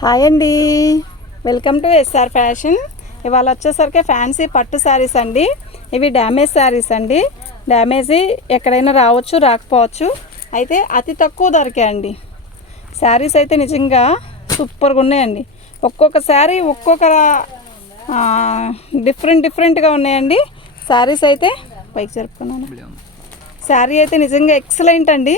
Hi అండి, welcome to SR fashion. ఇవాళ వచ్చేసరికి ఫ్యాన్సీ పట్టు శారీస్ అండి. ఇవి డ్యామేజ్ శారీస్ అండి. డ్యామేజ్ ఎక్కడైనా రావచ్చు, రాకపోవచ్చు. అయితే అతి తక్కువ ధరకే అండి. శారీస్ అయితే నిజంగా సూపర్గా ఉన్నాయండి. ఒక్కొక్క శారీ ఒక్కొక్క డిఫరెంట్గా ఉన్నాయండి. శారీస్ అయితే పైకి జరుపుకున్నాను. శారీ అయితే నిజంగా ఎక్సలెంట్ అండి.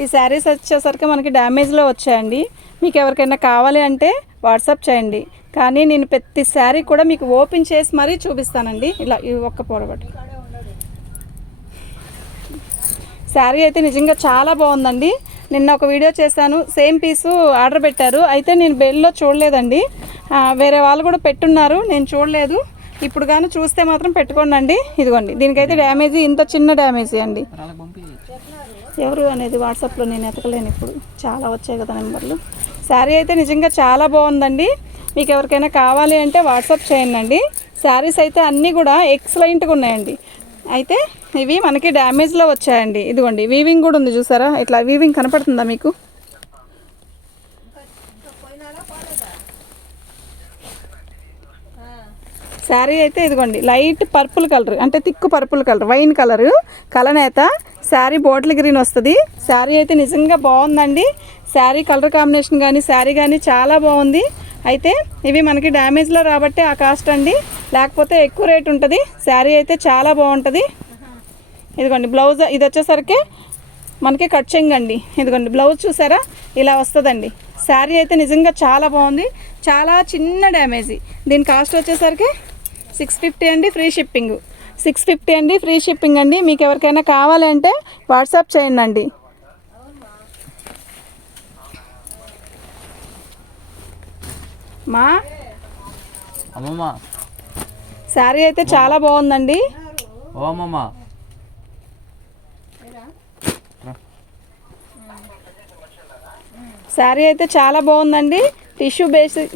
ఈ శారీస్ వచ్చేసరికి మనకి డ్యామేజ్లో వచ్చాయండి. మీకు ఎవరికైనా కావాలి అంటే వాట్సాప్ చేయండి. కానీ నేను ప్రతి శారీ కూడా మీకు ఓపెన్ చేసి మరీ చూపిస్తానండి. ఇలా ఈ ఒక్క పొరపాటు శారీ అయితే నిజంగా చాలా బాగుందండి. నిన్న ఒక వీడియో చేశాను, సేమ్ పీసు ఆర్డర్ పెట్టారు. అయితే నేను బెల్లో చూడలేదండి. వేరే వాళ్ళు కూడా పెట్టున్నారు, నేను చూడలేదు. ఇప్పుడు కానీ చూస్తే మాత్రం పెట్టుకోండి. ఇదిగోండి, దీనికైతే డ్యామేజ్ ఇంత చిన్న డ్యామేజ్ అండి. ఎవరు అనేది వాట్సాప్లో నేను ఎతకలేను, ఇప్పుడు చాలా వచ్చాయి కదా నెంబర్లు. శారీ అయితే నిజంగా చాలా బాగుందండి. మీకు ఎవరికైనా కావాలి అంటే వాట్సాప్ చేయండి. శారీస్ అయితే అన్నీ కూడా ఎక్సలెంట్గా ఉన్నాయండి. అయితే ఇవి మనకి డ్యామేజ్లో వచ్చాయండి. ఇదిగోండి, వీవింగ్ కూడా ఉంది, చూసారా? ఇట్లా వీవింగ్ కనపడుతుందా మీకు? శారీ అయితే ఇదిగోండి, లైట్ పర్పుల్ కలర్, అంటే thick purple colour, wine colour కలనేత. శారీ బాటిల్ గ్రీన్ వస్తుంది. శారీ అయితే నిజంగా బాగుందండి. శారీ కలర్ కాంబినేషన్ కానీ శారీ కానీ చాలా బాగుంది. అయితే ఇవి మనకి డ్యామేజ్లో రాబట్టే ఆ కాస్ట్ అండి, లేకపోతే ఎక్కువ రేట్ ఉంటుంది. శారీ అయితే చాలా బాగుంటుంది. ఇదిగోండి బ్లౌజ్, ఇది వచ్చేసరికి మనకి కట్ చెంగండి. ఇదిగోండి బ్లౌజ్ చూసారా, ఇలా వస్తుందండి. శారీ అయితే నిజంగా చాలా బాగుంది. చాలా చిన్న డ్యామేజ్. దీని కాస్ట్ వచ్చేసరికి 650 అండి, ఫ్రీ షిప్పింగ్. 650 అండి, ఫ్రీ షిప్పింగ్ అండి. మీకు ఎవరికైనా కావాలంటే వాట్సాప్ చేయండి. మా అమ్మమ్మ శారీ అయితే చాలా బాగుందండి. ఓ అమ్మమ్మ, శారీ అయితే చాలా బాగుందండి. టిష్యూ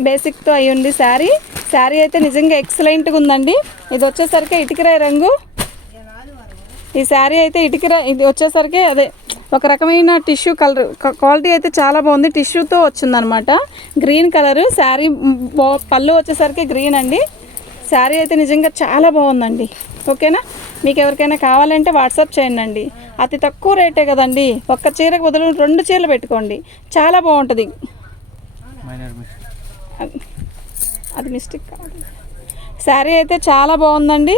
బేసిక్తో అయి ఉంది శారీ. శారీ అయితే నిజంగా ఎక్సలెంట్గా ఉందండి. ఇది వచ్చేసరికి ఇటుకరాయి రంగు. ఈ శారీ అయితే ఇది వచ్చేసరికి అదే ఒక రకమైన టిష్యూ కలర్, క్వాలిటీ అయితే చాలా బాగుంది. టిష్యూతో వచ్చిందనమాట, గ్రీన్ కలరు. శారీ పళ్ళు వచ్చేసరికి గ్రీన్ అండి. శారీ అయితే నిజంగా చాలా బాగుందండి. ఓకేనా? మీకు ఎవరికైనా కావాలంటే వాట్సాప్ చేయండి. అతి తక్కువ రేటే కదండి. ఒక్క చీరకు బదులు 2 చీరలు పెట్టుకోండి, చాలా బాగుంటుంది. అది మిస్టేక్ కాదు. శారీ అయితే చాలా బాగుందండి.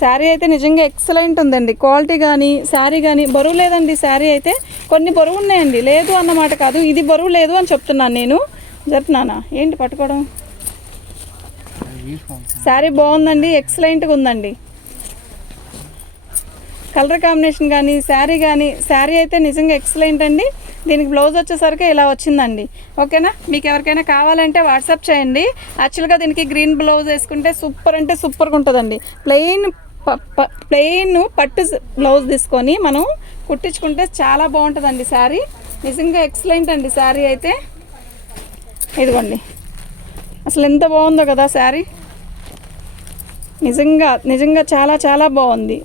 శారీ అయితే నిజంగా ఎక్సలెంట్ ఉందండి. క్వాలిటీ కానీ శారీ కానీ బరువు లేదండి. శారీ అయితే కొన్ని బరువు ఉన్నాయండి, లేదు అన్నమాట కాదు. ఇది బరువు లేదు అని చెప్తున్నాను నేను. చెప్తున్నానా ఏంటి పట్టుకోవడం? శారీ బాగుందండి, ఎక్సలెంట్గా ఉందండి. కలర్ కాంబినేషన్ కానీ శారీ అయితే నిజంగా ఎక్సలెంట్ అండి. దీనికి బ్లౌజ్ వచ్చేసరికి ఇలా వచ్చిందండి. ఓకేనా? మీకు ఎవరికైనా కావాలంటే వాట్సాప్ చేయండి. యాక్చువల్గా దీనికి గ్రీన్ బ్లౌజ్ వేసుకుంటే సూపర్ అంటే సూపర్గా ఉంటుందండి. ప్లెయిన్ పట్టు బ్లౌజ్ తీసుకొని మనం కుట్టించుకుంటే చాలా బాగుంటుందండి. శారీ నిజంగా ఎక్సలెంట్ అండి. శారీ అయితే ఇదిగోండి, అసలు ఎంత బాగుందో కదా శారీ. నిజంగా చాలా చాలా బాగుంది.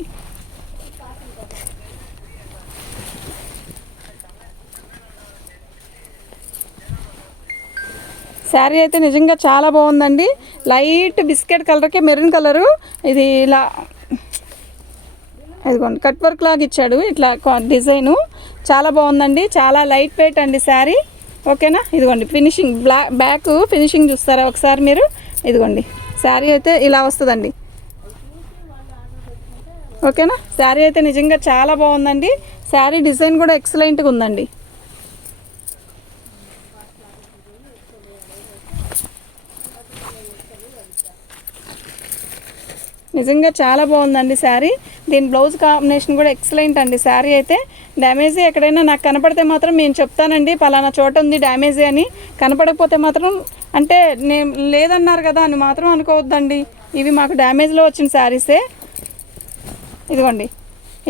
శారీ అయితే నిజంగా చాలా బాగుందండి. లైట్ బిస్కెట్ కలర్కి మెరూన్ కలరు. ఇది ఇలా ఇదిగోండి కట్ వర్క్ లాగా ఇచ్చాడు, ఇట్లా డిజైను చాలా బాగుందండి. చాలా లైట్ వెయిట్ అండి శారీ. ఓకేనా? ఇదిగోండి ఫినిషింగ్, బ్యాక్ ఫినిషింగ్ చూస్తారా ఒకసారి మీరు? ఇదిగోండి శారీ అయితే ఇలా వస్తుందండి. ఓకేనా? శారీ అయితే నిజంగా చాలా బాగుందండి. శారీ డిజైన్ కూడా ఎక్సలెంట్గా ఉందండి. నిజంగా చాలా బాగుందండి శారీ. దీని బ్లౌజ్ కాంబినేషన్ కూడా ఎక్సలెంట్ అండి. శారీ అయితే డ్యామేజ్ ఎక్కడైనా నాకు కనపడితే మాత్రం నేను చెప్తానండి, పలానా చోట ఉంది డ్యామేజ్ అని. కనపడకపోతే మాత్రం అంటే నేను లేదన్నారు కదా అని మాత్రం అనుకోవద్దండి. ఇవి మాకు డ్యామేజ్లో వచ్చిన శారీసే. ఇదిగోండి,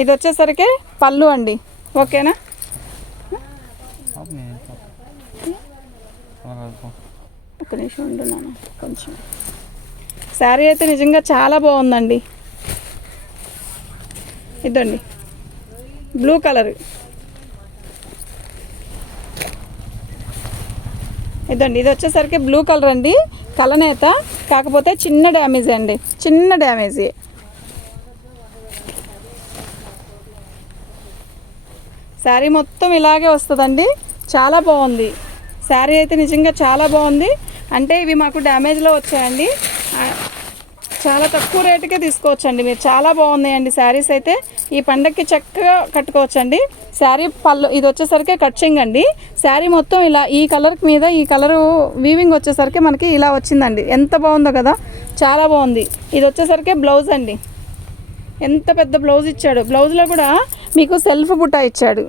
ఇది వచ్చేసరికి పళ్ళు అండి. ఓకేనా? ఒక నిమిషం ఉంటున్నాను కొంచెం. శారీ అయితే నిజంగా చాలా బాగుందండి. ఇదండి బ్లూ కలర్. ఇదండి, ఇది వచ్చేసరికి బ్లూ కలర్ అండి, కలనేత. కాకపోతే చిన్న డ్యామేజ్ అండి, చిన్న డ్యామేజ్. శారీ మొత్తం ఇలాగే వస్తుందండి. చాలా బాగుంది శారీ అయితే, నిజంగా చాలా బాగుంది. అంటే ఇవి మాకు డ్యామేజ్లో వచ్చాయండి, చాలా తక్కువ రేటుకే తీసుకోవచ్చండి మీరు. చాలా బాగున్నాయండి శారీస్ అయితే. ఈ పండగకి చక్కగా కట్టుకోవచ్చండి. శారీ పళ్ళు ఇది వచ్చేసరికి కట్చింగ్ అండి. శారీ మొత్తం ఇలా ఈ కలర్ మీద ఈ కలరు వీవింగ్ వచ్చేసరికి మనకి ఇలా వచ్చిందండి. ఎంత బాగుందో కదా, చాలా బాగుంది. ఇది వచ్చేసరికి బ్లౌజ్ అండి. ఎంత పెద్ద బ్లౌజ్ ఇచ్చాడు. బ్లౌజ్లో కూడా మీకు సెల్ఫ్ బుట్ట ఇచ్చాడు.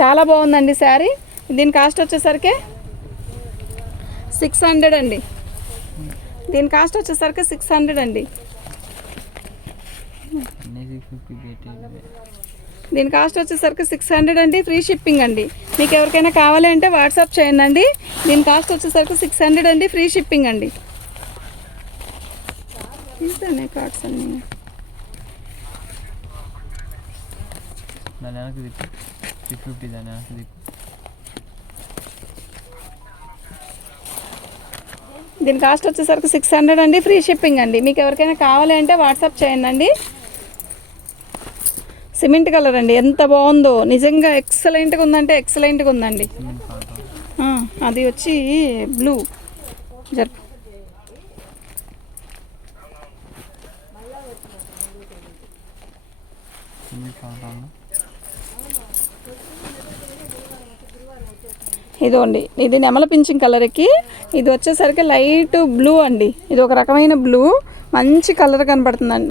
చాలా బాగుందండి శారీ. దీని కాస్ట్ వచ్చేసరికి 600 అండి. దీని కాస్ట్ వచ్చేసరికి 600 అండి. దీని కాస్ట్ వచ్చేసరికి 600 అండి. ఫ్రీ షిప్పింగ్ అండి. మీకు ఎవరికైనా కావాలి అంటే వాట్సాప్ చేయండి అండి. దీని కాస్ట్ వచ్చేసరికి 600 అండి. ఫ్రీ షిప్పింగ్ అండి. తీస్తానే కార్డ్స్ అన్నీ. దీని కాస్ట్ వచ్చేసరికి 600 అండి. ఫ్రీ షిప్పింగ్ అండి. మీకు ఎవరికైనా కావాలి అంటే వాట్సాప్ చేయండి అండి. సిమెంట్ కలర్ అండి, ఎంత బాగుందో నిజంగా. ఎక్సలెంట్గా ఉందంటే ఎక్సలెంట్గా ఉందండి. అది వచ్చి బ్లూ జర్పు. ఇదిగోండి, ఇది నెమల పింఛింగ్ కలర్కి. ఇది వచ్చేసరికి లైట్ బ్లూ అండి. ఇది ఒక రకమైన బ్లూ, మంచి కలర్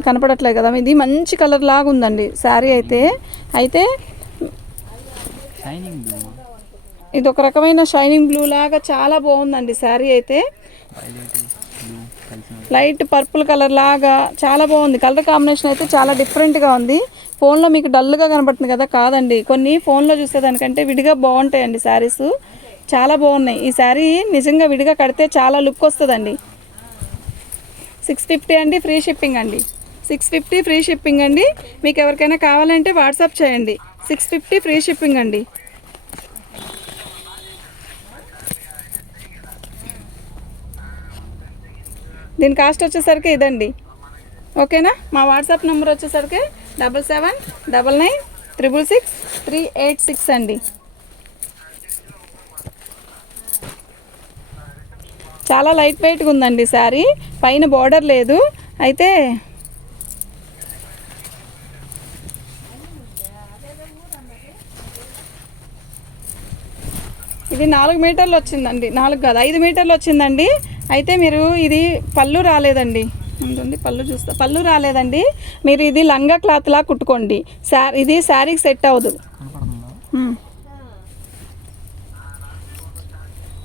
కనపడట్లేదు కదా, ఇది మంచి కలర్ లాగా ఉందండి శారీ అయితే. అయితే ఇది ఒక రకమైన షైనింగ్ బ్లూ లాగా చాలా బాగుందండి శారీ అయితే. లైట్ పర్పుల్ కలర్ లాగా చాలా బాగుంది. కలర్ కాంబినేషన్ అయితే చాలా డిఫరెంట్గా ఉంది. ఫోన్లో మీకు డల్గా కనబడుతుంది కదా, కాదండి, కొన్ని ఫోన్లో చూసేదానికంటే విడిగా బాగుంటాయండి శారీస్. చాలా బాగున్నాయి. ఈ శారీ నిజంగా విడిగా కడితే చాలా లుక్ వస్తుందండి. 650 అండి. ఫ్రీ షిప్పింగ్ అండి. 650 ఫ్రీ షిప్పింగ్ అండి. మీకు ఎవరికైనా కావాలంటే వాట్సాప్ చేయండి. 650 ఫ్రీ షిప్పింగ్ అండి. దీని కాస్ట్ వచ్చేసరికి ఇదండి. ఓకేనా. మా వాట్సాప్ నెంబర్ వచ్చేసరికి 7799666386 అండి. చాలా లైట్ వెయిట్గా ఉందండి శారీ. పైన బార్డర్ లేదు. అయితే ఇది 4 మీటర్లు వచ్చిందండి. 4 కాదు, 5 మీటర్లు వచ్చిందండి. అయితే మీరు ఇది పళ్ళు రాలేదండి. ఉంటుంది పళ్ళు చూస్తా, పళ్ళు రాలేదండి. మీరు ఇది లంగా క్లాత్లా కుట్టుకోండి. ఇది శారీకి సెట్ అవ్వదు.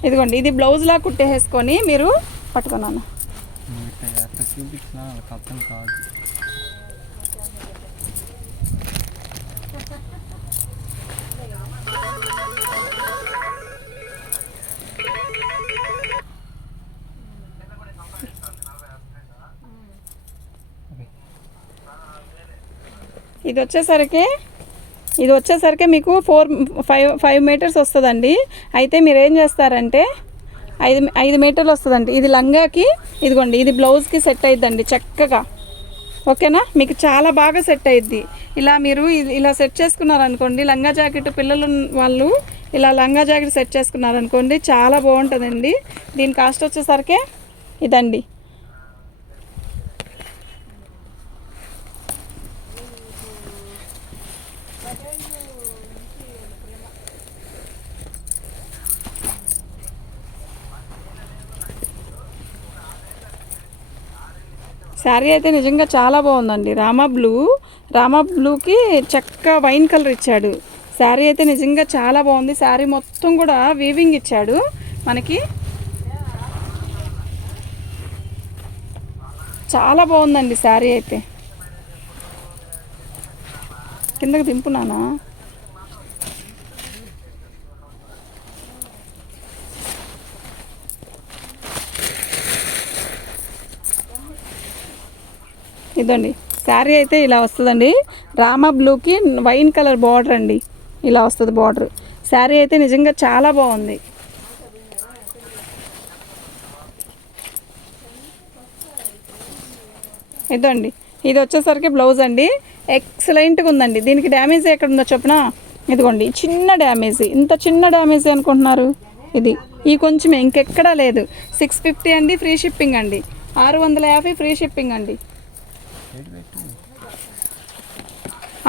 ఇదిగోండి, ఇది బ్లౌజ్లా కుట్టేసుకొని మీరు పట్టుకున్నాను. ఇది వచ్చేసరికి మీకు 5 మీటర్స్ వస్తుందండి. అయితే మీరు ఏం చేస్తారంటే 5 మీటర్లు వస్తుందండి. ఇది లంగాకి, ఇదిగోండి, ఇది బ్లౌజ్కి సెట్ అయిద్దండి చక్కగా. ఓకేనా. మీకు చాలా బాగా సెట్ అయ్యిద్ది. ఇలా మీరు ఇలా సెట్ చేసుకున్నారనుకోండి, లంగా జాకెట్ పిల్లలు వాళ్ళు ఇలా లంగా జాకెట్ సెట్ చేసుకున్నారనుకోండి, చాలా బాగుంటుందండి. దీని కాస్ట్ వచ్చేసరికి ఇదండి. శారీ అయితే నిజంగా చాలా బాగుందండి. రామా బ్లూకి చక్క వైన్ కలర్ ఇచ్చాడు. శారీ అయితే నిజంగా చాలా బాగుంది. శారీ మొత్తం కూడా వీవింగ్ ఇచ్చాడు మనకి. చాలా బాగుందండి శారీ అయితే. కిందకి దింపునానా. ఇదండి శారీ అయితే ఇలా వస్తుందండి. రామా బ్లూకి వైన్ కలర్ బార్డర్ అండి, ఇలా వస్తుంది బార్డర్. శారీ అయితే నిజంగా చాలా బాగుంది. ఇదండి, ఇది వచ్చేసరికి బ్లౌజ్ అండి. ఎక్సలెంట్గా ఉందండి. దీనికి డ్యామేజ్ ఎక్కడ ఉందో చెప్పనా, ఇదిగోండి చిన్న డ్యామేజ్. ఇంత చిన్న డ్యామేజ్ అనుకుంటున్నారు, ఇది ఈ కొంచెమే, ఇంకెక్కడా లేదు. 650 అండి, ఫ్రీ షిప్పింగ్ అండి. 650 ఫ్రీ షిప్పింగ్ అండి.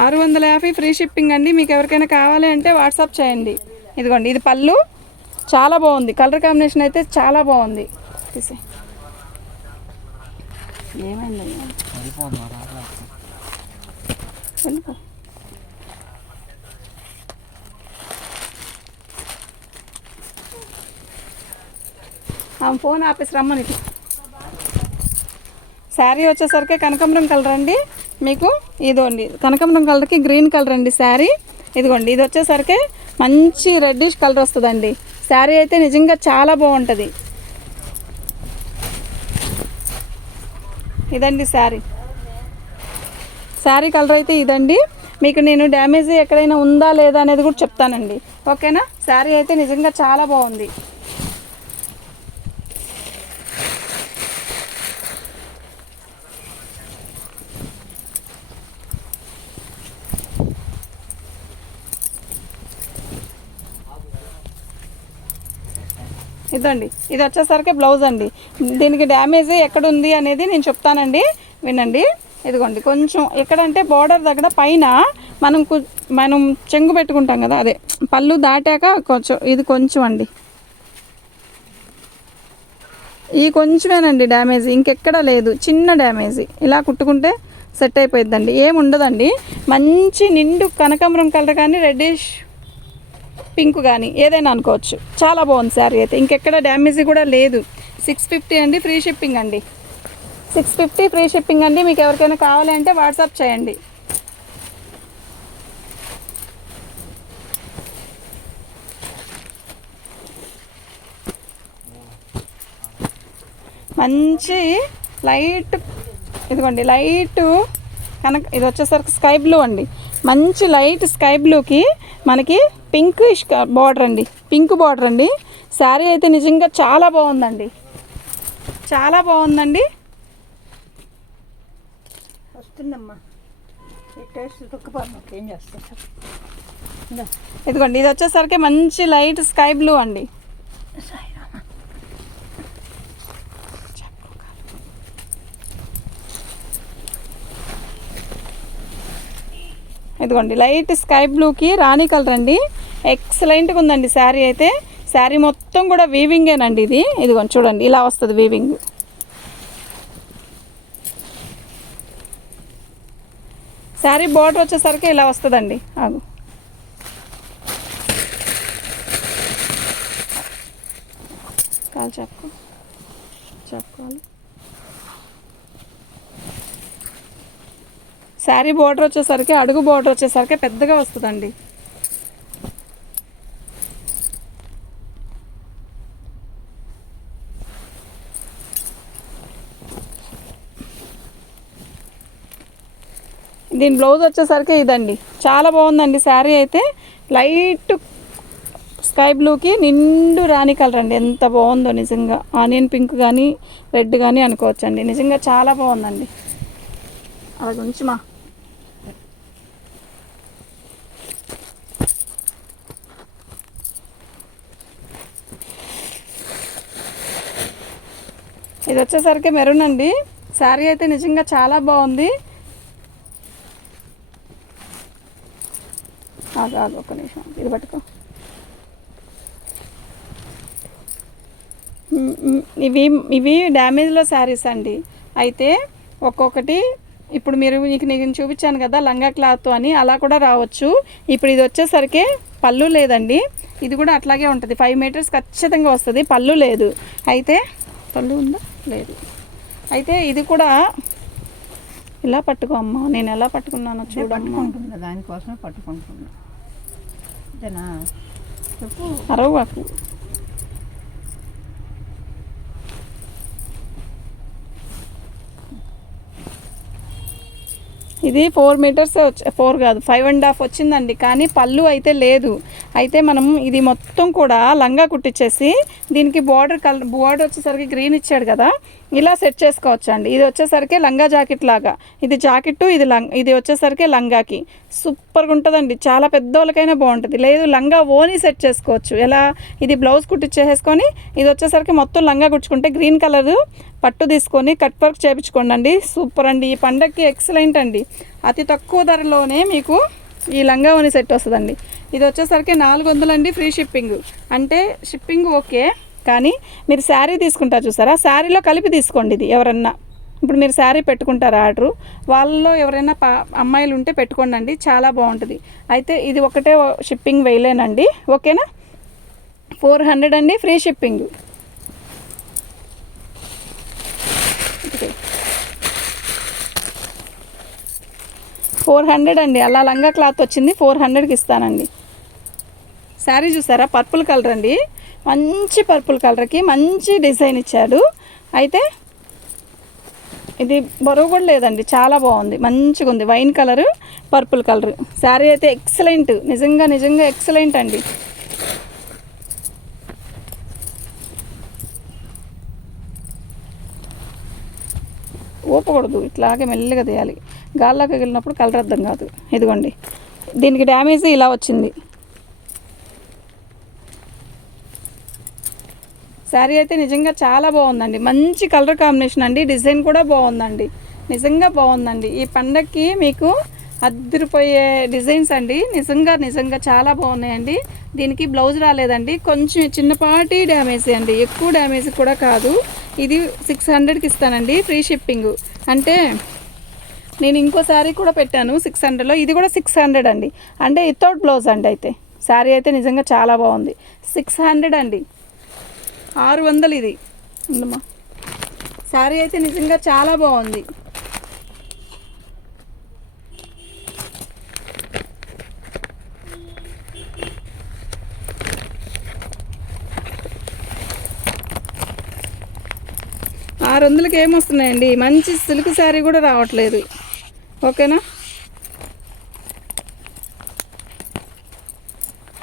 650 ఫ్రీ షిప్పింగ్ అండి. మీకు ఎవరికైనా కావాలి అంటే వాట్సాప్ చేయండి. ఇదిగోండి, ఇది పళ్ళు చాలా బాగుంది. కలర్ కాంబినేషన్ అయితే చాలా బాగుంది. తీసే ఏమైందండి, వెళ్ళిపో. ఫోన్ ఆపేసి రమ్మని. శారీ వచ్చేసరికి కనకాంబరం కలర్ అండి. మీకు ఇదిగోండి కనకాంబరం కలర్కి గ్రీన్ కలర్ అండి శారీ. ఇదిగోండి, ఇది వచ్చేసరికి మంచి రెడ్డిష్ కలర్ వస్తుందండి. శారీ అయితే నిజంగా చాలా బాగుంటుంది. ఇదండి శారీ. శారీ కలర్ అయితే ఇదండి. మీకు నేను డ్యామేజ్ ఎక్కడైనా ఉందా లేదా అనేది కూడా చెప్తానండి, ఓకేనా. శారీ అయితే నిజంగా చాలా బాగుంది. ఇదండి, ఇది వచ్చేసరికి బ్లౌజ్ అండి. దీనికి డ్యామేజ్ ఎక్కడుంది అనేది నేను చెప్తానండి, వినండి. ఇదిగోండి, కొంచెం ఎక్కడంటే బార్డర్ దగ్గర పైన మనం చెంగు పెట్టుకుంటాం కదా, అదే పళ్ళు దాటాక కొంచెం, ఇది కొంచెం అండి, ఈ కొంచెమేనండి డ్యామేజ్, ఇంకెక్కడ లేదు. చిన్న డ్యామేజ్. ఇలా కుట్టుకుంటే సెట్ అయిపోయిద్దండి, ఏముండదండి. మంచి నిండు కనకాంబరం కలర్ కానీ రెడ్డిష్ పింక్ కానీ ఏదైనా అనుకోవచ్చు. చాలా బాగుంది శారీ అయితే, ఇంకెక్కడ డ్యామేజ్ కూడా లేదు. 650 అండి, ఫ్రీ షిప్పింగ్ అండి. 650 ఫ్రీ షిప్పింగ్ అండి. మీకు ఎవరికైనా కావాలి అంటే వాట్సాప్ చేయండి. మంచి లైట్, ఇదిగోండి లైట్ ఇది వచ్చేసరికి స్కై బ్లూ అండి. మంచి లైట్ స్కై బ్లూకి మనకి పింక్ బార్డర్ అండి, పింక్ బార్డర్ అండి. శారీ అయితే నిజంగా చాలా బాగుందండి, చాలా బాగుందండి. వస్తుందమ్మా, ఈ టేస్ట్ దుఃఖపడి ఏం చేస్తా. ఇదిగోండి, ఇది వచ్చేసరికి మంచి లైట్ స్కై బ్లూ అండి. ఇదిగోండి లైట్ స్కై బ్లూకి రాణి కలర్ అండి. ఎక్సలెంట్గా ఉందండి శారీ అయితే. శారీ మొత్తం కూడా వీవింగేనండి ఇది. ఇదిగోండి చూడండి, ఇలా వస్తుంది వీవింగ్. శారీ బార్డర్ వచ్చేసరికి ఇలా వస్తుందండి. ఆగు, కాలు చెప్పుకోవాలి. శారీ బార్డర్ వచ్చేసరికి, అడుగు బార్డర్ వచ్చేసరికి పెద్దగా వస్తుందండి. దీని బ్లౌజ్ వచ్చేసరికి ఇదండి. చాలా బాగుందండి శారీ అయితే. లైట్ స్కై బ్లూకి నిండు రాణి కలర్ అండి. ఎంత బాగుందో నిజంగా. ఆనియన్ పింక్ కానీ రెడ్ కానీ అనుకోవచ్చండి. నిజంగా చాలా బాగుందండి. అలా ఉంచుమా. ఇది వచ్చేసరికి మెరూన్ అండి. శారీ అయితే నిజంగా చాలా బాగుంది. ఆగు ఒక్క నిమిషం, ఇది పట్టుకో. ఇవి డ్యామేజ్లో శారీస్ అండి. అయితే ఒక్కొక్కటి ఇప్పుడు నేను చూపించాను కదా లంగా క్లాత్ అని, అలా కూడా రావచ్చు. ఇప్పుడు ఇది వచ్చేసరికి పళ్ళు లేదండి. ఇది కూడా అట్లాగే ఉంటుంది. 5 మీటర్స్ ఖచ్చితంగా వస్తుంది. పళ్ళు లేదు. అయితే పళ్ళు ఉందా, లేదు. అయితే ఇది కూడా ఇలా పట్టుకో అమ్మా. నేను ఎలా పట్టుకున్నానో చూడమ్మా. దానికోసమే పట్టుకుంటున్నా. అంతేనా, చెప్పు. అరవకు. ఇది 4 మీటర్స్ 4 కాదు 5.5 వచ్చిందండి. కానీ పళ్ళు అయితే లేదు. అయితే మనం ఇది మొత్తం కూడా లంగా కుట్టించేసి దీనికి బోర్డర్ వచ్చేసరికి గ్రీన్ ఇచ్చాడు కదా, ఇలా సెట్ చేసుకోవచ్చు అండి. ఇది వచ్చేసరికి లంగా జాకెట్ లాగా, ఇది జాకెట్టు, ఇది వచ్చేసరికి లంగాకి సూపర్గా ఉంటుందండి. చాలా పెద్దోళ్ళకైనా బాగుంటుంది. లేదు లంగా ఓని సెట్ చేసుకోవచ్చు. ఎలా, ఇది బ్లౌజ్ కుట్టించేసుకొని ఇది వచ్చేసరికి మొత్తం లంగా కుట్టుకుంటే గ్రీన్ కలర్ పట్టు తీసుకొని కట్ వర్క్ చేయించుకోండి అండి. సూపర్ అండి. ఈ పండగకి ఎక్సలెంట్ అండి. అతి తక్కువ ధరలోనే మీకు ఈ లంగా ఓని సెట్ వస్తుందండి. ఇది వచ్చేసరికి 400 అండి, ఫ్రీ షిప్పింగ్. అంటే షిప్పింగ్ ఓకే, కానీ మీరు శారీ తీసుకుంటారు చూసారా, శారీలో కలిపి తీసుకోండి. ఇది ఎవరన్నా ఇప్పుడు మీరు శారీ పెట్టుకుంటారు ఆర్డరు, వాళ్ళలో ఎవరైనా అమ్మాయిలు ఉంటే పెట్టుకోండి అండి, చాలా బాగుంటుంది. అయితే ఇది ఒకటే షిప్పింగ్ వేయలేనండి, ఓకేనా. 400 అండి, ఫ్రీ షిప్పింగ్. 400 అండి. అలా లంగా క్లాత్ వచ్చింది, 400కి ఇస్తానండి. శారీ చూసారా, పర్పుల్ కలర్ అండి, మంచి పర్పుల్ కలర్కి మంచి డిజైన్ ఇచ్చాడు. అయితే ఇది బరువు కూడా లేదండి, చాలా బాగుంది, మంచిగా ఉంది. Wine colour, purple colour sari అయితే ఎక్సలెంట్, నిజంగా ఎక్సలెంట్ అండి. ఊపకూడదు, ఇట్లాగే మెల్లగా తీయాలి. గాల్లోకి వెళ్ళినప్పుడు కలర్ అర్థం కాదు. ఇదిగోండి, దీనికి డ్యామేజ్ ఇలా వచ్చింది. శారీ అయితే నిజంగా చాలా బాగుందండి, మంచి కలర్ కాంబినేషన్ అండి. డిజైన్ కూడా బాగుందండి, నిజంగా బాగుందండి. ఈ పండగకి మీకు అద్దరిపోయే డిజైన్స్ అండి, నిజంగా చాలా బాగున్నాయండి. దీనికి బ్లౌజ్ రాలేదండి, కొంచెం చిన్నపాటి డ్యామేజ్ అండి, ఎక్కువ డ్యామేజ్ కూడా కాదు. ఇది 600కి ఇస్తానండి, ఫ్రీ షిప్పింగ్. అంటే నేను ఇంకో శారీ కూడా పెట్టాను 600లో, ఇది కూడా 600 అండి, అంటే వితౌట్ బ్లౌజ్ అండి. అయితే శారీ అయితే నిజంగా చాలా బాగుంది, 600 అండి, 600 ఇది ఉందమ్మా. శారీ అయితే నిజంగా చాలా బాగుంది. $600కి ఏమొస్తున్నాయండి, మంచి సిల్క్ శారీ కూడా రావట్లేదు, ఓకేనా.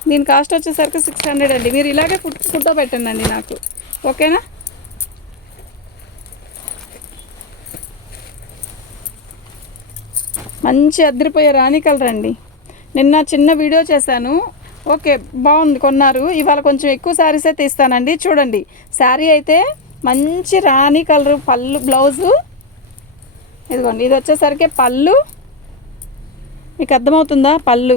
దీని కాస్ట్ వచ్చేసరికి 600 అండి. మీరు ఇలాగే ఫుట్టో పెట్టండి అండి నాకు, ఓకేనా. మంచి అద్దరిపోయే రాణి కలర్ అండి. నిన్న చిన్న వీడియో చేశాను, ఓకే బాగుంది, కొన్నారు. ఇవాళ కొంచెం ఎక్కువ శారీసే తీస్తానండి. చూడండి, శారీ అయితే మంచి రాణి కలరు, పళ్ళు బ్లౌజు ఇదిగోండి. ఇది వచ్చేసరికి పళ్ళు, మీకు అర్థమవుతుందా, పళ్ళు.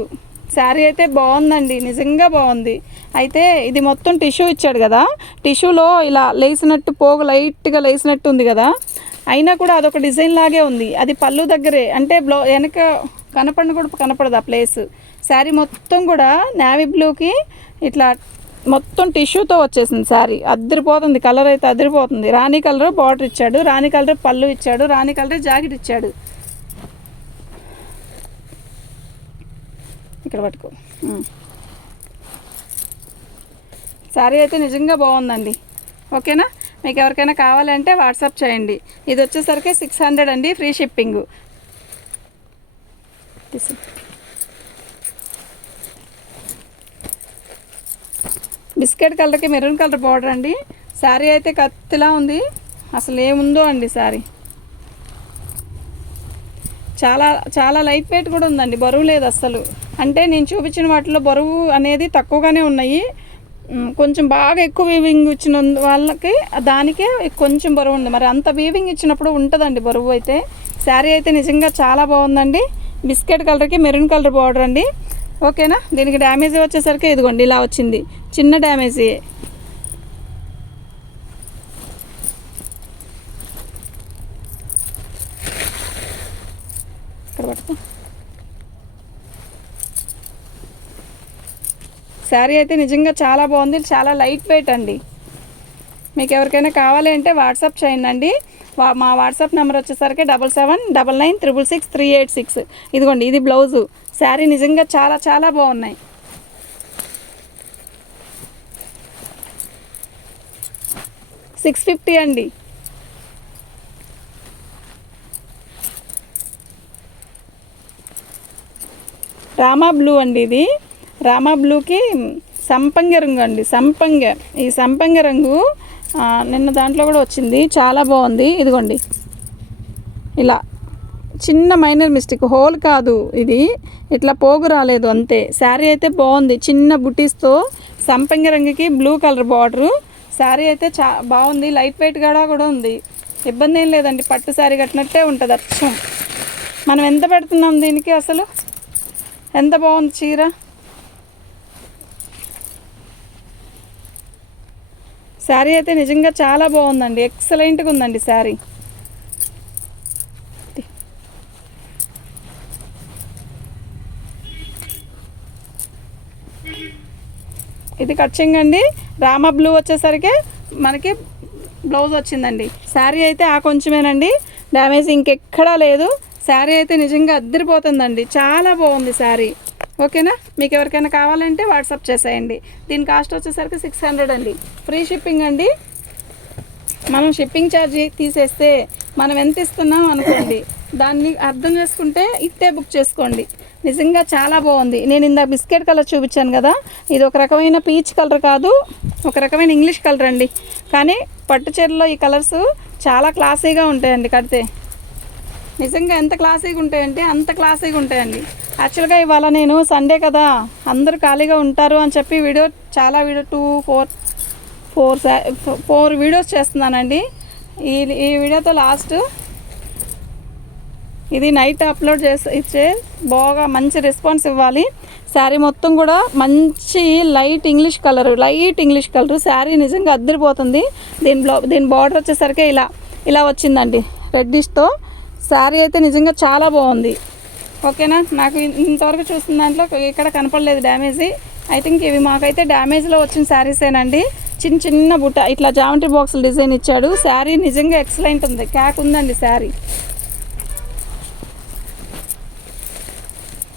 శారీ అయితే బాగుందండి, నిజంగా బాగుంది. అయితే ఇది మొత్తం టిష్యూ ఇచ్చాడు కదా, టిష్యూలో ఇలా లేసినట్టు పోగు లైట్గా లేసినట్టు ఉంది కదా, అయినా కూడా అదొక డిజైన్ లాగే ఉంది. అది పళ్ళు దగ్గరే, అంటే వెనక కనపడదు ఆ ప్లేస్. శారీ మొత్తం కూడా నేవీ బ్లూకి ఇట్లా మొత్తం టిష్యూతో వచ్చేసింది శారీ. అద్దరిపోతుంది, కలర్ అయితే అద్దరిపోతుంది. రాణి కలర్ బార్డర్ ఇచ్చాడు, రాణి కలర్ పళ్ళు ఇచ్చాడు, రాణి కలర్ జాకెట్ ఇచ్చాడు. ఇక్కడ పట్టుకో. శారీ అయితే నిజంగా బాగుందండి, ఓకేనా. మీకు ఎవరికైనా కావాలంటే వాట్సాప్ చేయండి. ఇది వచ్చేసరికి 600 అండి, ఫ్రీ షిప్పింగ్. బిస్కెట్ కలర్కి మెరూన్ కలర్ బార్డర్ అండి. శారీ అయితే కత్తిలా ఉంది, అసలు ఏముందో అండి శారీ. చాలా లైట్ వెయిట్ కూడా ఉందండి, బరువు లేదు అస్సలు. అంటే నేను చూపించిన వాటిలో బరువు అనేది తక్కువగానే ఉన్నాయి. కొంచెం బాగా ఎక్కువ వీవింగ్ ఇచ్చిన వాళ్ళకి దానికే కొంచెం బరువు ఉంది. మరి అంత వీవింగ్ ఇచ్చినప్పుడు ఉంటుందండి బరువు అయితే. శారీ అయితే నిజంగా చాలా బాగుందండి. బిస్కెట్ కలర్కి మెరూన్ కలర్ బార్డర్ అండి, ఓకేనా. దీనికి డ్యామేజ్ వచ్చేసరికి ఇదిగోండి ఇలా వచ్చింది, చిన్న డ్యామేజ్. ఇక్కడ పట్టుకో. శారీ అయితే నిజంగా చాలా బాగుంది, చాలా లైట్ వెయిట్ అండి. మీకు ఎవరికైనా కావాలి అంటే వాట్సాప్ చేయండి. మా వాట్సాప్ నెంబర్ వచ్చేసరికి 7799666386. ఇదిగోండి, ఇది బ్లౌజు. శారీ నిజంగా చాలా బాగున్నాయి. $650 అండి. రామా బ్లూ అండి ఇది. రామా బ్లూకి సంపంగి రంగు అండి, ఈ సంపంగి రంగు నిన్న దాంట్లో కూడా వచ్చింది, చాలా బాగుంది. ఇదిగోండి ఇలా చిన్న మైనర్ మిస్టేక్, హోల్ కాదు ఇది, ఇట్లా పోగు రాలేదు అంతే. శారీ అయితే బాగుంది, చిన్న బుటీస్తో సంపంగి రంగుకి బ్లూ కలర్ బార్డరు. శారీ అయితే బాగుంది, లైట్ వెయిట్ కూడా ఉంది, ఇబ్బంది ఏం లేదండి. పట్టు శారీ కట్టినట్టే ఉంటుంది అచ్చం. మనం ఎంత పెడుతున్నాం దీనికి, అసలు ఎంత బాగుంది చీర. శారీ అయితే నిజంగా చాలా బాగుందండి, ఎక్సలెంట్గా ఉందండి శారీ. ఇది కట్చింగ్ అండి. రామా బ్లూ వచ్చేసరికి మనకి బ్లౌజ్ వచ్చిందండి. శారీ అయితే కొంచెమేనండి, డ్యామేజ్ ఇంకెక్కడా లేదు. శారీ అయితే నిజంగా అద్దరిపోతుందండి, చాలా బాగుంది శారీ. ఓకేనా, మీకు ఎవరికైనా కావాలంటే వాట్సాప్ చేసేయండి. దీని కాస్ట్ వచ్చేసరికి 600 అండి, ఫ్రీ షిప్పింగ్ అండి. మనం షిప్పింగ్ ఛార్జ్ తీసేస్తే మనం ఎంత ఇస్తున్నాం అనుకోండి, దాన్ని అర్థం చేసుకుంటే ఇట్టే బుక్ చేసుకోండి. నిజంగా చాలా బాగుంది. నేను ఇందాక బిస్కెట్ కలర్ చూపించాను కదా, ఇది ఒక రకమైన పీచ్ కలర్ కాదు, ఒక రకమైన ఇంగ్లీష్ కలర్ అండి. కానీ పట్టు చీరలో ఈ కలర్స్ చాలా క్లాసీగా ఉంటాయండి కడితే. నిజంగా ఎంత క్లాసీగా ఉంటాయంటే అంత క్లాసీగా ఉంటాయండి. యాక్చువల్గా ఇవాళ నేను సండే కదా, అందరూ ఖాళీగా ఉంటారు అని చెప్పి చాలా వీడియో 4 వీడియోస్ చేస్తున్నానండి. ఈ వీడియోతో లాస్ట్, ఇది నైట్ అప్లోడ్ ఇచ్చే బాగా మంచి రెస్పాన్స్ ఇవ్వాలి. శారీ మొత్తం కూడా మంచి లైట్ ఇంగ్లీష్ కలర్ శారీ నిజంగా అద్దరిపోతుంది. దీని బార్డర్ వచ్చేసరికి ఇలా వచ్చిందండి, రెడ్డిష్తో. శారీ అయితే నిజంగా చాలా బాగుంది. ఓకేనా, నాకు ఇంతవరకు చూసిన దాంట్లో ఇక్కడ కనపడలేదు డ్యామేజీ. ఐ థింక్ ఇవి మాకైతే డ్యామేజ్లో వచ్చిన శారీసేనండి. చిన్న బుట్ట ఇట్లా జామెట్రీ బాక్సులు డిజైన్ ఇచ్చాడు. శారీ నిజంగా ఎక్సలెంట్ ఉంది, క్యాక్ ఉందండి శారీ.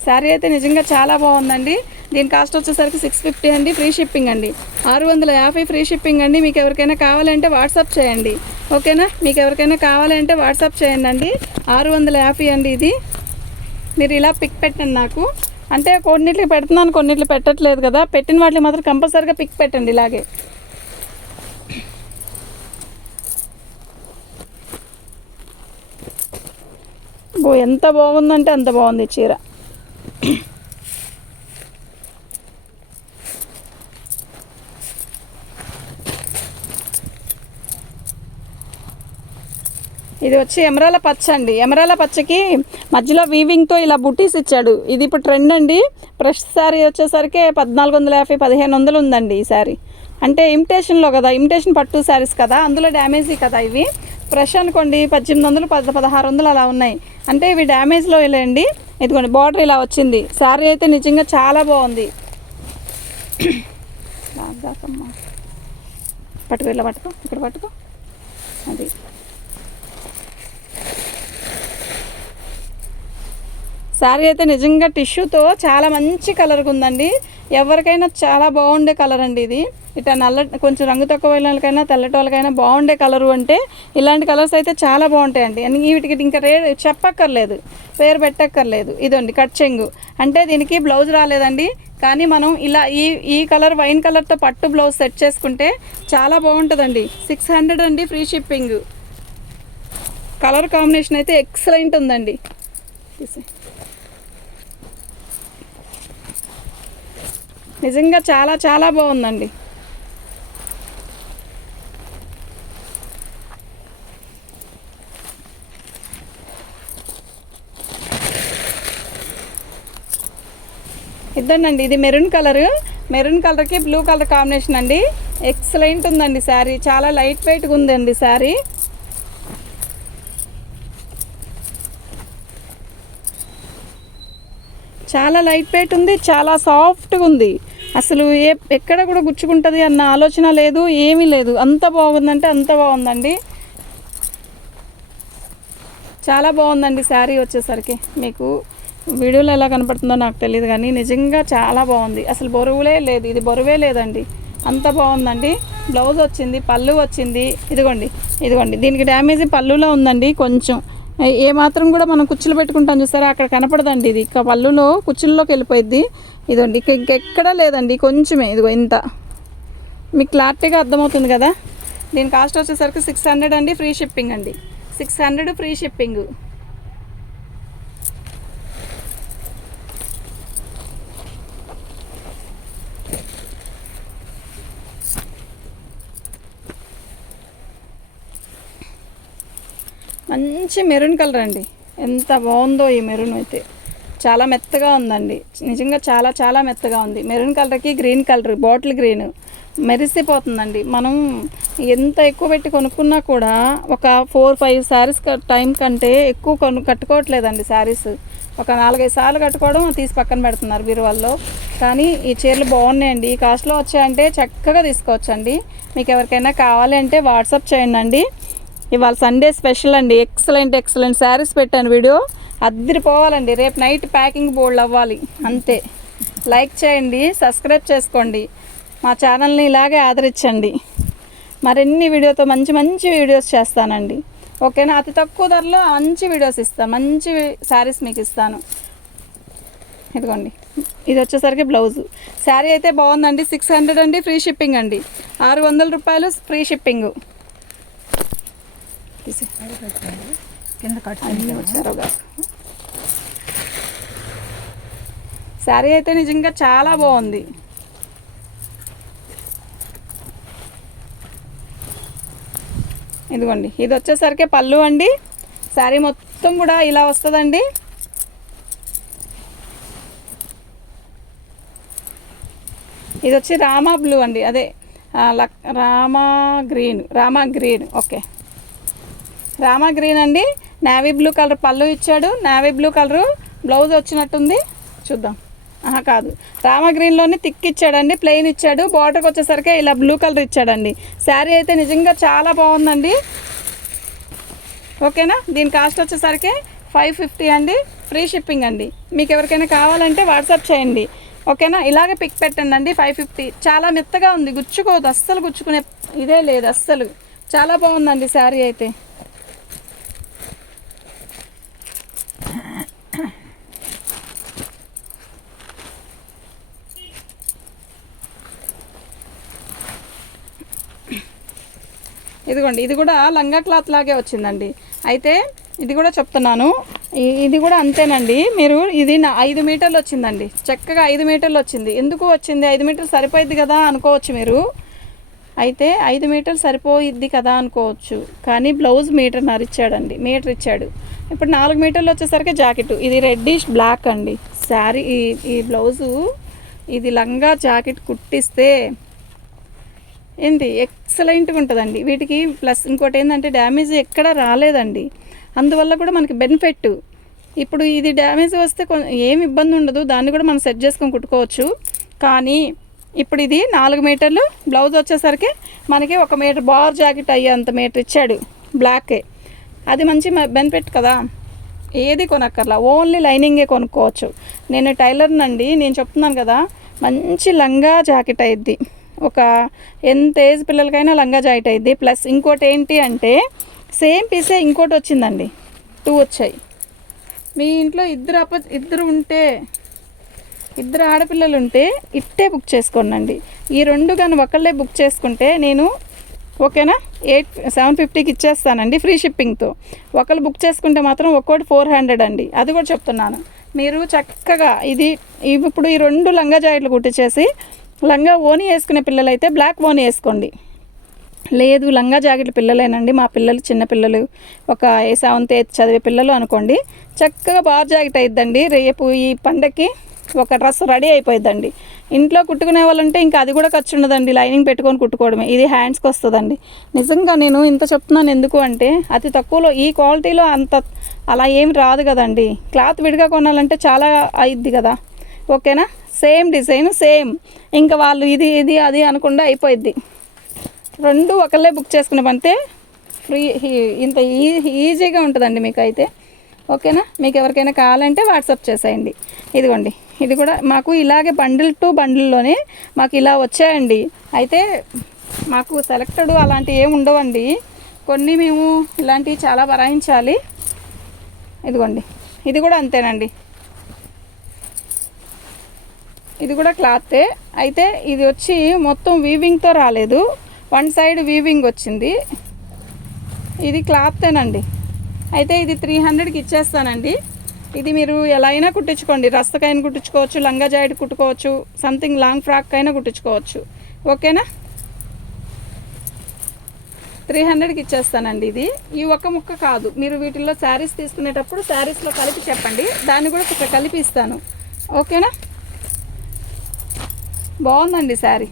శారీ అయితే నిజంగా చాలా బాగుందండి. దీని కాస్ట్ వచ్చేసరికి 650 అండి, ఫ్రీ షిప్పింగ్ అండి. 650 ఫ్రీ షిప్పింగ్ అండి. మీకు ఎవరికైనా కావాలంటే వాట్సాప్ చేయండి. ఓకేనా, మీకు ఎవరికైనా కావాలంటే వాట్సాప్ చేయండి అండి. 650 అండి ఇది. మీరు ఇలా పిక్ పెట్టండి నాకు, అంటే కొన్నిట్లు పెడుతున్నాను, కొన్నిట్లు పెట్టట్లేదు కదా. పెట్టిన వాటికి మాత్రం కంపల్సరీగా పిక్ పెట్టండి ఇలాగే. ఎంత బాగుందంటే అంత బాగుంది చీర. ఇది వచ్చి ఎమరాల పచ్చ అండి. ఎమరాల పచ్చకి మధ్యలో వీవింగ్తో ఇలా బుటీస్ ఇచ్చాడు. ఇది ఇప్పుడు ట్రెండ్ అండి. ఫ్రెష్ శారీ వచ్చేసరికి 1450 1500 ఉందండి ఈ శారీ. అంటే ఇమిటేషన్లో కదా, ఇమిటేషన్ పట్టు శారీస్ కదా, అందులో డ్యామేజీ కదా ఇవి. ఫ్రెష్ అనుకోండి 1800 1600 అలా ఉన్నాయి. అంటే ఇవి డ్యామేజ్లో వెళ్ళండి. ఇదిగోండి బార్డర్ ఇలా వచ్చింది. శారీ అయితే నిజంగా చాలా బాగుంది. పట్టుకో, ఇలా పట్టుకో, ఇక్కడ పట్టుకో. అది శారీ అయితే నిజంగా టిష్యూతో చాలా మంచి కలర్గా ఉందండి. ఎవరికైనా చాలా బాగుండే కలర్ అండి ఇది. ఇట్లా కొంచెం రంగు తక్కువ వాళ్ళకైనా తెల్లటి వాళ్ళకైనా బాగుండే కలరు అంటే ఇలాంటి కలర్స్ అయితే చాలా బాగుంటాయండి. అని వీటికి ఇంకా చెప్పక్కర్లేదు, పేరు పెట్టక్కర్లేదు. ఇదండి కట్ చెంగు. అంటే దీనికి బ్లౌజ్ రాలేదండి, కానీ మనం ఇలా ఈ కలర్ వైన్ కలర్తో పట్టు బ్లౌజ్ సెట్ చేసుకుంటే చాలా బాగుంటుందండి. 600 అండి, ఫ్రీ షిప్పింగ్. కలర్ కాంబినేషన్ అయితే ఎక్సలెంట్ ఉందండి. నిజంగా చాలా చాలా బాగుందండి. ఇద్దండి, ఇది మెరూన్ కలర్కి బ్లూ కలర్ కాంబినేషన్ అండి. ఎక్సలెంట్ ఉందండి శారీ, చాలా లైట్ వెయిట్గా ఉందండి శారీ. చాలా లైట్ వెయిట్ ఉంది, చాలా సాఫ్ట్గా ఉంది. అసలు ఎక్కడ కూడా గుచ్చుకుంటుంది అన్న ఆలోచన లేదు, ఏమీ లేదు. అంత బాగుందంటే అంత బాగుందండి, చాలా బాగుందండి శారీ వచ్చేసరికి. మీకు వీడియోలో ఎలా కనపడుతుందో నాకు తెలియదు, కానీ నిజంగా చాలా బాగుంది. అసలు బరువులే లేదు, ఇది బరువే లేదండి, అంత బాగుందండి. బ్లౌజ్ వచ్చింది, పళ్ళు వచ్చింది. ఇదిగోండి దీనికి డ్యామేజ్ పళ్ళులో ఉందండి కొంచెం. ఏ మాత్రం కూడా మనం కుచ్చులు పెట్టుకుంటాం చూసారా, అక్కడ కనపడదండి. ఇది ఇక పళ్ళులో కుచ్చుల్లోకి వెళ్ళిపోయిద్ది. ఇదండి ఇంకెక్కడా లేదండి, కొంచెమే. ఇదిగో ఇంత మీకు క్లారిటీగా అర్థమవుతుంది కదా. దీని కాస్ట్ వచ్చేసరికి 600 అండి, ఫ్రీ షిప్పింగ్ అండి. 600 ఫ్రీ షిప్పింగ్. మంచి మెరూన్ కలర్ అండి. ఎంత బాగుందో ఈ మెరూన్ అయితే. చాలా మెత్తగా ఉందండి, నిజంగా చాలా చాలా మెత్తగా ఉంది. మెరూన్ కలర్కి గ్రీన్ కలర్, బాటిల్ గ్రీన్ మెరిసిపోతుందండి. మనం ఎంత ఎక్కువ పెట్టి కొనుక్కున్నా కూడా ఒక 4-5 శారీస్ టైం కంటే ఎక్కువ కట్టుకోవట్లేదండి శారీస్. ఒక 4-5 సార్లు కట్టుకోవడం, తీసి పక్కన పెడుతున్నారు బీరువాల్లో. కానీ ఈ చీరలు బాగున్నాయండి. ఈ కాస్ట్లో వచ్చాయంటే చక్కగా తీసుకోవచ్చండి. మీకు ఎవరికైనా కావాలి అంటే వాట్సాప్ చేయండి అండి. ఇవాళ సండే స్పెషల్ అండి. ఎక్సలెంట్ శారీస్ పెట్టాను వీడియో, అద్దరిపోవాలండి. రేపు నైట్ ప్యాకింగ్ బోర్డు అవ్వాలి అంతే. లైక్ చేయండి, సబ్స్క్రైబ్ చేసుకోండి, మా ఛానల్ని ఇలాగే ఆదరించండి. మరిన్ని వీడియోతో మంచి వీడియోస్ చేస్తానండి. ఓకేనా. అతి తక్కువ ధరలో మంచి వీడియోస్ ఇస్తాను, మంచి శారీస్ మీకు ఇస్తాను. ఇదిగోండి, ఇది వచ్చేసరికి బ్లౌజు. శారీ అయితే బాగుందండి. 600 అండి, ఫ్రీ షిప్పింగ్ అండి. 600 రూపాయలు ఫ్రీ షిప్పింగ్. కింద కట్ శారీ అయితే నిజంగా చాలా బాగుంది. ఇదిగోండి, ఇది వచ్చేసరికి పళ్ళు అండి. శారీ మొత్తం కూడా ఇలా వస్తుందండి. ఇది వచ్చి రామా బ్లూ అండి, అదే Rama green. Okay, Rama green అండి. నేవీ బ్లూ కలర్ పళ్ళు ఇచ్చాడు, నేవీ బ్లూ కలరు బ్లౌజ్ వచ్చినట్టుంది, చూద్దాం. కాదు, రామా గ్రీన్లోని థిక్ ఇచ్చాడండి, ప్లెయిన్ ఇచ్చాడు. బార్డర్కి వచ్చేసరికి ఇలా బ్లూ కలర్ ఇచ్చాడండి. శారీ అయితే నిజంగా చాలా బాగుందండి. ఓకేనా. దీని కాస్ట్ వచ్చేసరికి 550 అండి, ఫ్రీ షిప్పింగ్ అండి. మీకు ఎవరికైనా కావాలంటే వాట్సాప్ చేయండి. ఓకేనా. ఇలాగే పిక్ పెట్టండి అండి. 550. చాలా మెత్తగా ఉంది, గుచ్చుకోదు అస్సలు, గుచ్చుకునే ఇదే లేదు అస్సలు. చాలా బాగుందండి శారీ అయితే. ఇదిగోండి, ఇది కూడా లంగా క్లాత్ లాగే వచ్చిందండి. అయితే ఇది కూడా చెప్తున్నాను, ఇది కూడా అంతేనండి. మీరు ఇది 5 మీటర్లు వచ్చిందండి, చక్కగా 5 మీటర్లు వచ్చింది. ఎందుకు వచ్చింది, 5 మీటర్లు సరిపోయిద్ది కదా అనుకోవచ్చు మీరు. అయితే 5 మీటర్లు సరిపోయిద్ది కదా అనుకోవచ్చు, కానీ బ్లౌజ్ మీటర్ ఇచ్చాడు. ఇప్పుడు 4 మీటర్లు వచ్చేసరికి జాకెట్. ఇది రెడ్డిష్ బ్లాక్ అండి శారీ. ఈ బ్లౌజు, ఇది లంగా జాకెట్ కుట్టిస్తే ఏంటి ఎక్సలెంట్గా ఉంటుందండి. వీటికి ప్లస్ ఇంకోటి ఏంటంటే డ్యామేజ్ ఎక్కడ రాలేదండి, అందువల్ల కూడా మనకి బెనిఫిట్. ఇప్పుడు ఇది డ్యామేజ్ వస్తే ఏమి ఇబ్బంది ఉండదు, దాన్ని కూడా మనం సెట్ చేసుకొని కుట్టుకోవచ్చు. కానీ ఇప్పుడు ఇది 4 మీటర్లు, బ్లౌజ్ వచ్చేసరికి మనకి 1 మీటర్ బార్ జాకెట్ అయ్యేంత మీటర్ ఇచ్చాడు, బ్లాకే. అది మంచి బెనిఫిట్ కదా. ఏది కొనక్కర్లా, ఓన్లీ లైనింగే కొనుక్కోవచ్చు. నేను టైలర్నండి, నేను చెప్తున్నాను కదా. మంచి లంగా జాకెట్ అయ్యిద్ది, ఒక ఎంత ఏజ్ పిల్లలకైనా లంగా జాకెట్ అయ్యిద్ది. ప్లస్ ఇంకోటి ఏంటి అంటే సేమ్ పీసే ఇంకోటి వచ్చిందండి, 2 వచ్చాయి. మీ ఇంట్లో ఇద్దరు ఉంటే, ఇద్దరు ఆడపిల్లలు ఉంటే ఇట్టే బుక్ చేసుకోండి. ఈ 2 కానీ ఒకళ్ళే బుక్ చేసుకుంటే నేను ఓకేనా 750కి ఇచ్చేస్తానండి, ఫ్రీ షిప్పింగ్తో. ఒకళ్ళు బుక్ చేసుకుంటే మాత్రం ఒక్కోటి 400 అండి. అది కూడా చెప్తున్నాను. మీరు చక్కగా ఇప్పుడు ఈ 2 లంగా జాకెట్లు కుట్టించేసి, లంగా ఓని వేసుకునే పిల్లలైతే బ్లాక్ ఓని వేసుకోండి. లేదు లంగా జాకెట్లు పిల్లలేనండి, మా పిల్లలు చిన్నపిల్లలు, ఒక 7th 8th చదివే పిల్లలు అనుకోండి, చక్కగా బార్ జాకెట్ అయిద్దండి. రేపు ఈ పండగకి ఒక డ్రెస్ రెడీ అయిపోయిద్దండి. ఇంట్లో కుట్టుకునే వాళ్ళంటే ఇంకా అది కూడా ఖర్చు ఉండదండి, లైనింగ్ పెట్టుకొని కుట్టుకోవడమే. ఇది హ్యాండ్స్కి వస్తుందండి. నిజంగా నేను ఇంత చెప్తున్నాను ఎందుకు అంటే, అతి తక్కువలో ఈ క్వాలిటీలో అంత అలా ఏమి రాదు కదండి. క్లాత్ విడిగా కొనాలంటే చాలా అయిద్ది కదా. ఓకేనా. సేమ్ డిజైన్ సేమ్, ఇంకా వాళ్ళు ఇది అది అనకుండా అయిపోయిద్ది. 2 ఒకళ్ళే బుక్ చేసుకునే పంతే ఫ్రీ, ఇంత ఈజీగా ఉంటుందండి మీకు అయితే. ఓకేనా. మీకు ఎవరికైనా కావాలంటే వాట్సాప్ చేసేయండి. ఇదిగోండి, ఇది కూడా మాకు ఇలాగే బండిల్ టు బండిల్లోనే మాకు ఇలా వచ్చాయండి. అయితే మాకు సెలెక్టెడ్ అలాంటివి ఏమి ఉండవండి, కొన్ని మేము ఇలాంటివి చాలా భరాయించాలి. ఇదిగోండి, ఇది కూడా అంతేనండి. ఇది కూడా క్లాతే, అయితే ఇది వచ్చి మొత్తం వీవింగ్తో రాలేదు, వన్ సైడ్ వీవింగ్ వచ్చింది. ఇది క్లాత్తేనండి. అయితే ఇది 300కి ఇచ్చేస్తానండి. ఇది మీరు ఎలా అయినా కుట్టించుకోండి, రస్తకైనా కుట్టించుకోవచ్చు, లంగా జాకెట్ కుట్టుకోవచ్చు, సంథింగ్ లాంగ్ ఫ్రాక్ అయినా కుట్టించుకోవచ్చు. ఓకేనా, 300కి ఇచ్చేస్తానండి. ఇది ఈ ఒక్క ముక్క కాదు, మీరు వీటిల్లో శారీస్ తీసుకునేటప్పుడు శారీస్లో కలిపి చెప్పండి, దాన్ని కూడా ఇక్కడ కలిపి ఇస్తాను. ఓకేనా, బాగుందండి శారీ.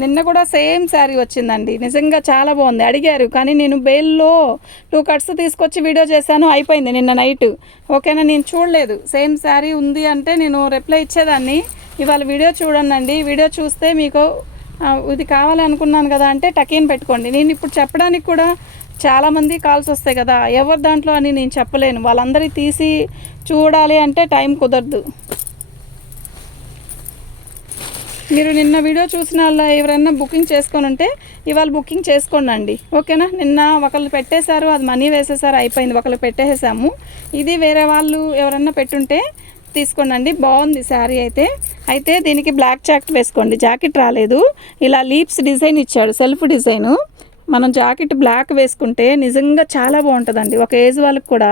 నిన్న కూడా సేమ్ శారీ వచ్చిందండి, నిజంగా చాలా బాగుంది. అడిగారు కానీ నేను బేల్లో 2 కట్స్ తీసుకొచ్చి వీడియో చేశాను, అయిపోయింది నిన్న నైట్. ఓకేనా, నేను చూడలేదు. సేమ్ శారీ ఉంది అంటే నేను రిప్లై ఇచ్చేదాన్ని. ఇవాళ వీడియో చూడండి, వీడియో చూస్తే మీకు ఇది కావాలి అనుకున్నాను కదా అంటే టకీన్ పెట్టుకోండి. నేను ఇప్పుడు చెప్పడానికి కూడా చాలామంది కాల్స్ వస్తాయి కదా, ఎవరి దాంట్లో అని నేను చెప్పలేను. వాళ్ళందరికీ తీసి చూడాలి అంటే టైం కుదరదు. మీరు నిన్న వీడియో చూసిన వాళ్ళు ఎవరైనా బుకింగ్ చేసుకొని ఉంటే ఇవాళ బుకింగ్ చేసుకోండి. ఓకేనా, నిన్న ఒకళ్ళు పెట్టేశారు, అది మనీ వేసేసారు, అయిపోయింది. ఒకళ్ళు పెట్టేసాము. ఇది వేరే వాళ్ళు ఎవరన్నా పెట్టుంటే తీసుకోండి. బాగుంది శారీ అయితే దీనికి బ్లాక్ జాకెట్ వేసుకోండి. జాకెట్ రాలేదు, ఇలా లీప్స్ డిజైన్ ఇచ్చాడు, సెల్ఫ్ డిజైను. మనం జాకెట్ బ్లాక్ వేసుకుంటే నిజంగా చాలా బాగుంటుందండి. ఒక ఏజ్ వాళ్ళకి కూడా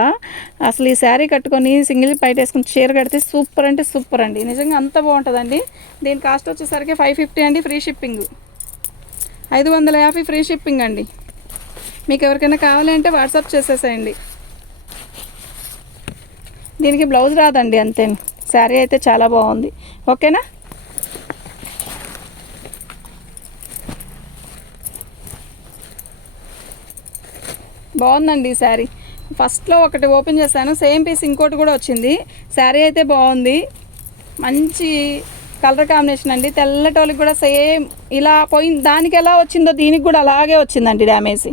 అసలు ఈ శారీ కట్టుకొని సింగిల్ పైట వేసుకుని చీర కడితే సూపర్ అంటే సూపర్ అండి, నిజంగా అంత బాగుంటుందండి. దీని కాస్ట్ వచ్చేసరికి 550 అండి, ఫ్రీ షిప్పింగ్. 550 ఫ్రీ షిప్పింగ్ అండి. మీకు ఎవరికైనా కావాలి అంటే వాట్సాప్ చేసేసేయండి. దీనికి బ్లౌజ్ రాదండి, అంతే. శారీ అయితే చాలా బాగుంది. ఓకేనా, బాగుందండి ఈ శారీ. ఫస్ట్లో ఒకటి ఓపెన్ చేశాను, సేమ్ పీస్ ఇంకోటి కూడా వచ్చింది. శారీ అయితే బాగుంది, మంచి కలర్ కాంబినేషన్ అండి. తెల్లటోళ్ళకి కూడా సేమ్ ఇలా పోయింది, దానికి ఎలా వచ్చిందో దీనికి కూడా అలాగే వచ్చిందండి డ్యామేజ్.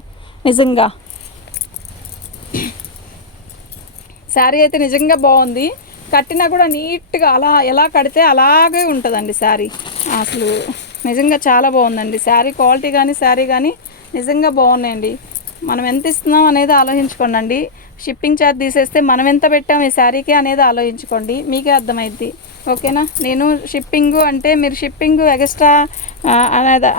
నిజంగా శారీ అయితే నిజంగా బాగుంది. కట్టినా కూడా నీట్గా అలా ఎలా కడితే అలాగే ఉంటుందండి శారీ. అసలు నిజంగా చాలా బాగుందండి శారీ. క్వాలిటీ కానీ శారీ కానీ నిజంగా బాగున్నాయండి. మనం ఎంత ఇస్తున్నాం అనేది ఆలోచించుకోండి. షిప్పింగ్ ఛార్జ్ తీసేస్తే మనం ఎంత పెట్టాం ఈ శారీకి అనేది ఆలోచించుకోండి, మీకే అర్థమైద్ది. ఓకేనా, నేను షిప్పింగ్ అంటే మీరు షిప్పింగ్ ఎక్స్ట్రా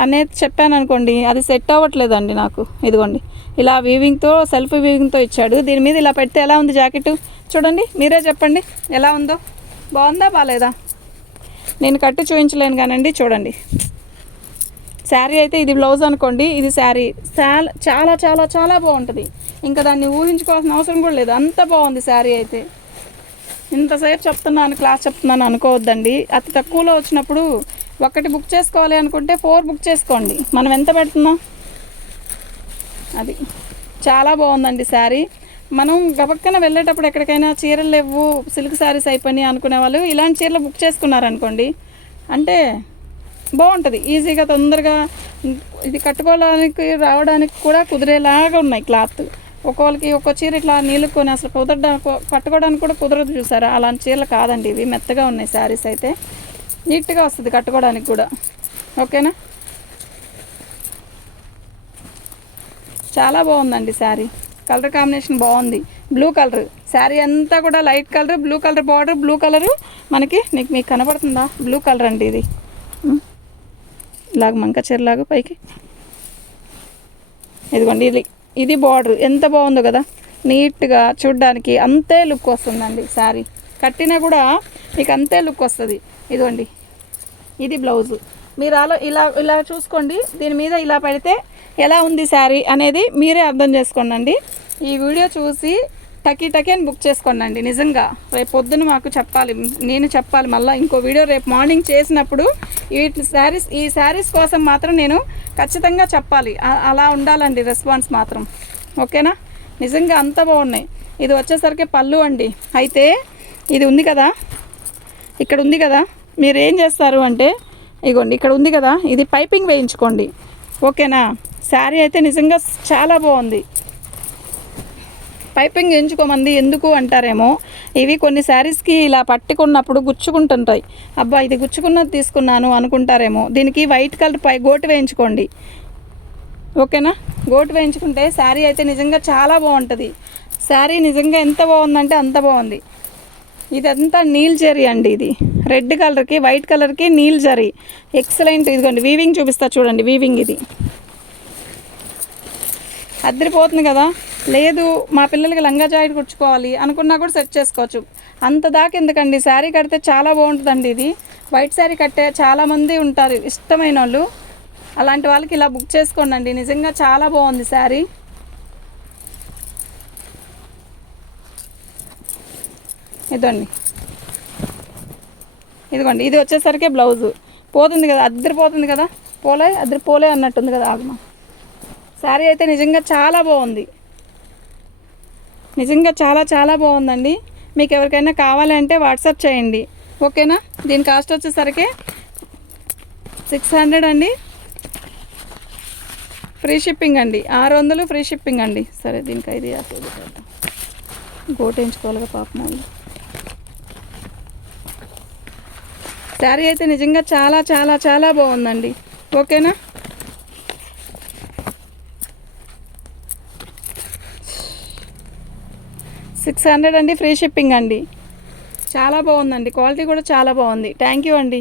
అనేది చెప్పాను అనుకోండి, అది సెట్ అవ్వట్లేదండి నాకు. ఇదిగోండి, ఇలా వీవింగ్తో సెల్ఫ్ వీవింగ్తో ఇచ్చాడు. దీని మీద ఇలా పెడితే ఎలా ఉంది జాకెట్ చూడండి, మీరే చెప్పండి ఎలా ఉందో. బాగుందా బాగాలేదా? నేను కట్టి చూపించలేను కానండి, చూడండి. శారీ అయితే ఇది బ్లౌజ్ అనుకోండి, ఇది శారీ. చాలా చాలా చాలా బాగుంటుంది, ఇంకా దాన్ని ఊహించుకోవాల్సిన అవసరం కూడా లేదు, అంత బాగుంది శారీ అయితే. ఇంతసేపు చెప్తున్నాను, క్లాస్ చెప్తున్నాను అనుకోవద్దండి. అతి తక్కువలో వచ్చినప్పుడు ఒకటి బుక్ చేసుకోవాలి అనుకుంటే 4 బుక్ చేసుకోండి. మనం ఎంత పెడుతున్నాం, అది చాలా బాగుందండి శారీ. మనం గబక్కన వెళ్ళేటప్పుడు ఎక్కడికైనా చీరలు లేవు, సిల్క్ శారీస్ అయిపోయినాయి అనుకునే వాళ్ళు ఇలాంటి చీరలు బుక్ చేసుకున్నారనుకోండి అంటే బాగుంటుంది, ఈజీగా తొందరగా ఇది కట్టుకోవడానికి రావడానికి కూడా కుదిరేలాగా ఉన్నాయి క్లాత్. ఒక్కొక్కరికి ఒక్కో చీర ఇట్లా నీళ్ళుకొని అసలు కట్టుకోవడానికి కూడా కుదరదు, చూసారా? అలాంటి చీరలు కాదండి ఇవి, మెత్తగా ఉన్నాయి శారీస్ అయితే, నీట్గా వస్తుంది కట్టుకోవడానికి కూడా. ఓకేనా, చాలా బాగుందండి శారీ. కలర్ కాంబినేషన్ బాగుంది, బ్లూ కలర్ శారీ అంతా కూడా light colour, blue colour border, blue colour మనకి మీకు కనపడుతుందా? బ్లూ కలర్ అండి ఇది, ఇలాగ మంక చీరలాగా పైకి. ఇదిగోండి, ఇది బార్డర్ ఎంత బాగుందో కదా, నీట్గా చూడ్డానికి అంతే లుక్ వస్తుందండి శారీ. కట్టినా కూడా మీకు అంతే లుక్ వస్తుంది. ఇదిగోండి, ఇది బ్లౌజు. మీరు ఇలా చూసుకోండి, దీని మీద ఇలా పెడితే ఎలా ఉంది శారీ అనేది మీరే అర్థం చేసుకోండి. ఈ వీడియో చూసి టకీ అని బుక్ చేసుకోండి. నిజంగా రేపు పొద్దున మాకు చెప్పాలి, నేను చెప్పాలి మళ్ళీ ఇంకో వీడియో రేపు మార్నింగ్ చేసినప్పుడు. ఈ శారీస్ కోసం మాత్రం నేను ఖచ్చితంగా చెప్పాలి, అలా ఉండాలండి రెస్పాన్స్ మాత్రం. ఓకేనా, నిజంగా అంత బాగున్నాయి. ఇది వచ్చేసరికి పళ్ళు అండి. అయితే ఇది ఉంది కదా, ఇక్కడ ఉంది కదా, మీరు ఏం చేస్తారు అంటే ఇగోండి ఇక్కడ ఉంది కదా, ఇది పైపింగ్ వేయించుకోండి. ఓకేనా, శారీ అయితే నిజంగా చాలా బాగుంది. పైపింగ్ వేయించుకోమంది ఎందుకు అంటారేమో, ఇవి కొన్ని శారీస్కి ఇలా పట్టుకున్నప్పుడు గుచ్చుకుంటుంటాయి. అబ్బా ఇది గుచ్చుకున్నది తీసుకున్నాను అనుకుంటారేమో. దీనికి వైట్ కలర్ గోటు వేయించుకోండి. ఓకేనా. గోటు వేయించుకుంటే శారీ అయితే నిజంగా చాలా బాగుంటుంది. శారీ నిజంగా ఎంత బాగుందంటే అంత బాగుంది. ఇదంతా నీల్ జరీ అండి. ఇది రెడ్ కలర్కి వైట్ కలర్కి నీల్ జరీ ఎక్సలెంట్. ఇదిగోండి వీవింగ్ చూపిస్తా చూడండి. వీవింగ్ ఇది అద్దరిపోతుంది కదా. లేదు మా పిల్లలకి లంగా జాకెట్ కుట్టుకోవాలి అనుకున్నా కూడా సెట్ చేసుకోవచ్చు. అంత దాకా ఎందుకండి, శారీ కడితే చాలా బాగుంటుందండి. ఇది వైట్ శారీ కట్టే చాలామంది ఉంటారు ఇష్టమైన వాళ్ళు. అలాంటి వాళ్ళకి ఇలా బుక్ చేసుకోండి. నిజంగా చాలా బాగుంది శారీ. ఇదిగోండి ఇది వచ్చేసరికి బ్లౌజు పోతుంది కదా, అద్దరిపోతుంది కదా. పోలే అన్నట్టుంది కదా. ఆగమా శారీ అయితే నిజంగా చాలా బాగుంది. నిజంగా చాలా చాలా బాగుందండి. మీకు ఎవరికైనా కావాలంటే వాట్సాప్ చేయండి. ఓకేనా. దీని కాస్ట్ వచ్చేసరికి 600 అండి. ఫ్రీ షిప్పింగ్ అండి. 600 ఫ్రీ షిప్పింగ్ అండి. సరే దీనికి 5 గోటేయించుకోవాలిగా పాపం వాళ్ళు. శారీ అయితే నిజంగా చాలా చాలా చాలా బాగుందండి. ఓకేనా. $600 అండి. ఫ్రీ షిప్పింగ్ అండి. చాలా బాగుందండి. క్వాలిటీ కూడా చాలా బాగుంది. థ్యాంక్ యూ అండి.